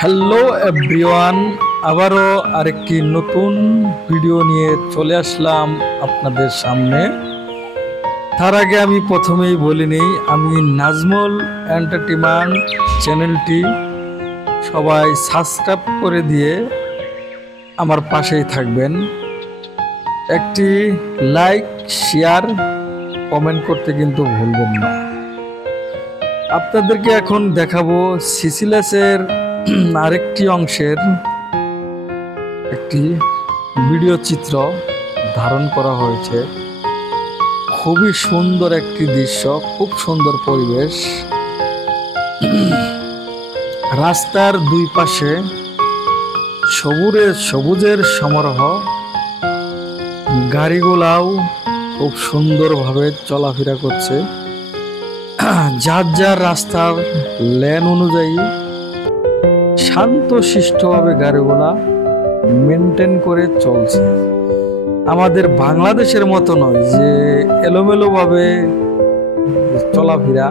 Hello everyone, আবারও আরেকটি নতুন ভিডিও নিয়ে চলে আসলাম আপনাদের সামনে। তার আগে আমি প্রথমেই বলিনি, আমি নাজমুল এন্টারটেইনমেন্ট চ্যানেলটি সবাই সাবস্ক্রাইব করে দিয়ে আমার পাশেই থাকবেন। একটি লাইক, শেয়ার, কমেন্ট করতে কিন্তু ভুলবেন না। আপনাদেরকে এখন দেখাবো সিসিলাসের আরেকটি অংশের একটি ভিডিও চিত্র ধারণ করা হয়েছে। খুবই সুন্দর একটি দৃশ্য, খুব সুন্দর পরিবেশ। রাস্তার দুই পাশে সবুজের সমারোহ, গাড়িগুলাও খুব সুন্দরভাবে চলাফেরা করছে। যার যার রাস্তার লেন অনুযায়ী শান্ত শিষ্টভাবে গাড়িগুলা মেনটেন করে চলছে। আমাদের বাংলাদেশের মতো নয় যে এলোমেলোভাবে চলাফেরা,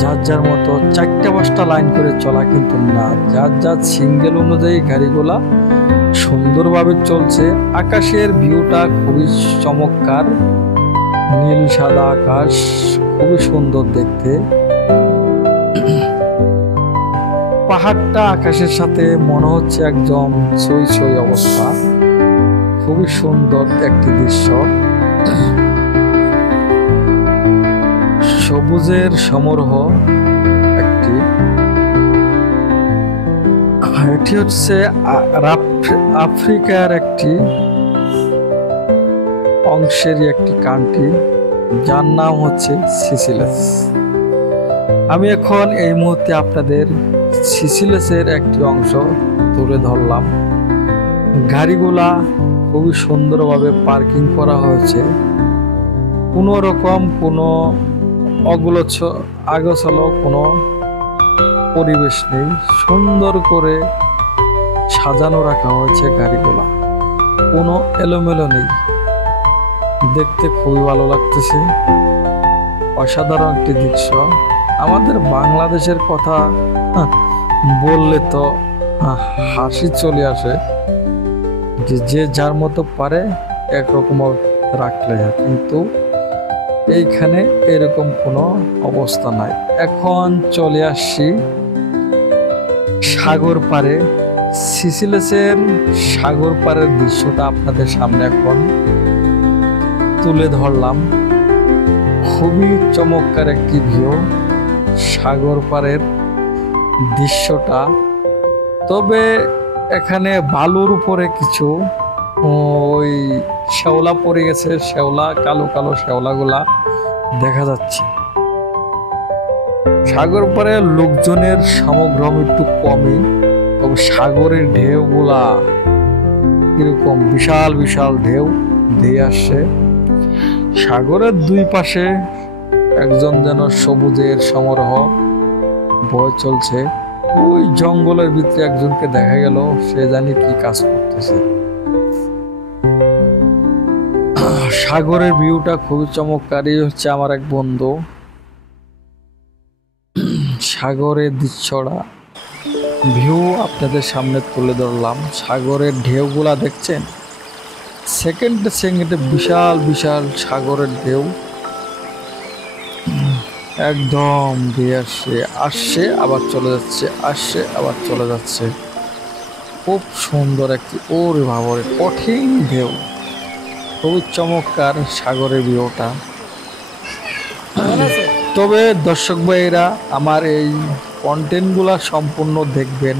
যার যার মতো 4-5টা লাইন করে চলা কিন্তু না, যার যার সিঙ্গেল অনুযায়ী গাড়িগুলা সুন্দরভাবে চলছে। আকাশের ভিউটা খুবই চমৎকার, নীল সাদা আকাশ, খুবই সুন্দর দেখতে। পাহাড়টা আকাশের সাথে মনে হচ্ছে একদম ছই ছই অবস্থা। খুবই সুন্দর একটি দৃশ্য, সবুজের সমারোহ একটি। এটি হচ্ছে আফ্রিকার একটি অংশেরই একটি কান্ট্রি, যার নাম হচ্ছে সিসিলাস। আমি এখন এই মুহূর্তে আপনাদের সিসিলাসের একটি অংশ তুলে ধরলাম। গাড়িগুলা খুবই সুন্দরভাবে পার্কিং করা হয়েছে, কোনো রকম কোনো আগোছালো কোনো পরিবেশ নেই। সুন্দর করে সাজানো রাখা হয়েছে গাড়িগুলা, কোনো এলোমেলো নেই। দেখতে খুবই ভালো লাগতেছে, অসাধারণ একটি দৃশ্য। আমাদের বাংলাদেশের কথা বললে তো হাসি চলে আসে, যে যার মতো পারে একরকম রাখলে, কিন্তু এইখানে এরকম কোনো অবস্থা নাই। এখন চলে আসছি সাগর পাড়ে। সিসিলাসের সাগর পাড়ের দৃশ্যটা আপনাদের সামনে এখন তুলে ধরলাম। খুবই চমৎকার একটি ভিউ সাগর পাড়ের দৃশ্যটা। তবে এখানে বালুর উপরে কিছু ওই শ্যাওলা পড়ে গেছে, শ্যাওলা, কালো কালো শ্যাওলাগুলা দেখা যাচ্ছে। সাগর পাড়ে লোকজনের সমাগম একটু কমই, তবে সাগরের ঢেউগুলা এরকম বিশাল বিশাল ঢেউ ধেয়ে আসছে। সাগরের দুই পাশে একজন যেন সবুজের সমারোহ বয়ে চলছে। ওই জঙ্গলের ভিতরে একজনকে দেখা গেল, সে জানি কি কাজ করতেছে। সাগরের ভিউটা খুবই চমৎকার। এই হচ্ছে আমার এক বন্ধু। সাগরের দৃশ্যটা ভিউ আপনাদের সামনে তুলে ধরলাম। সাগরের ঢেউগুলা দেখছেন, সেকেন্ডে সেকেন্ডে বিশাল বিশাল সাগরের ঢেউ একদম দিয়ে আসছে আবার চলে যাচ্ছে, আসছে আবার চলে যাচ্ছে। খুব সুন্দর একটি, ওরে বাবারে, কঠিন ঢেউ। খুবই চমৎকার সাগরের ভিউটা। তবে দর্শক ভাইয়েরা, আমার এই কন্টেন্টগুলা সম্পূর্ণ দেখবেন।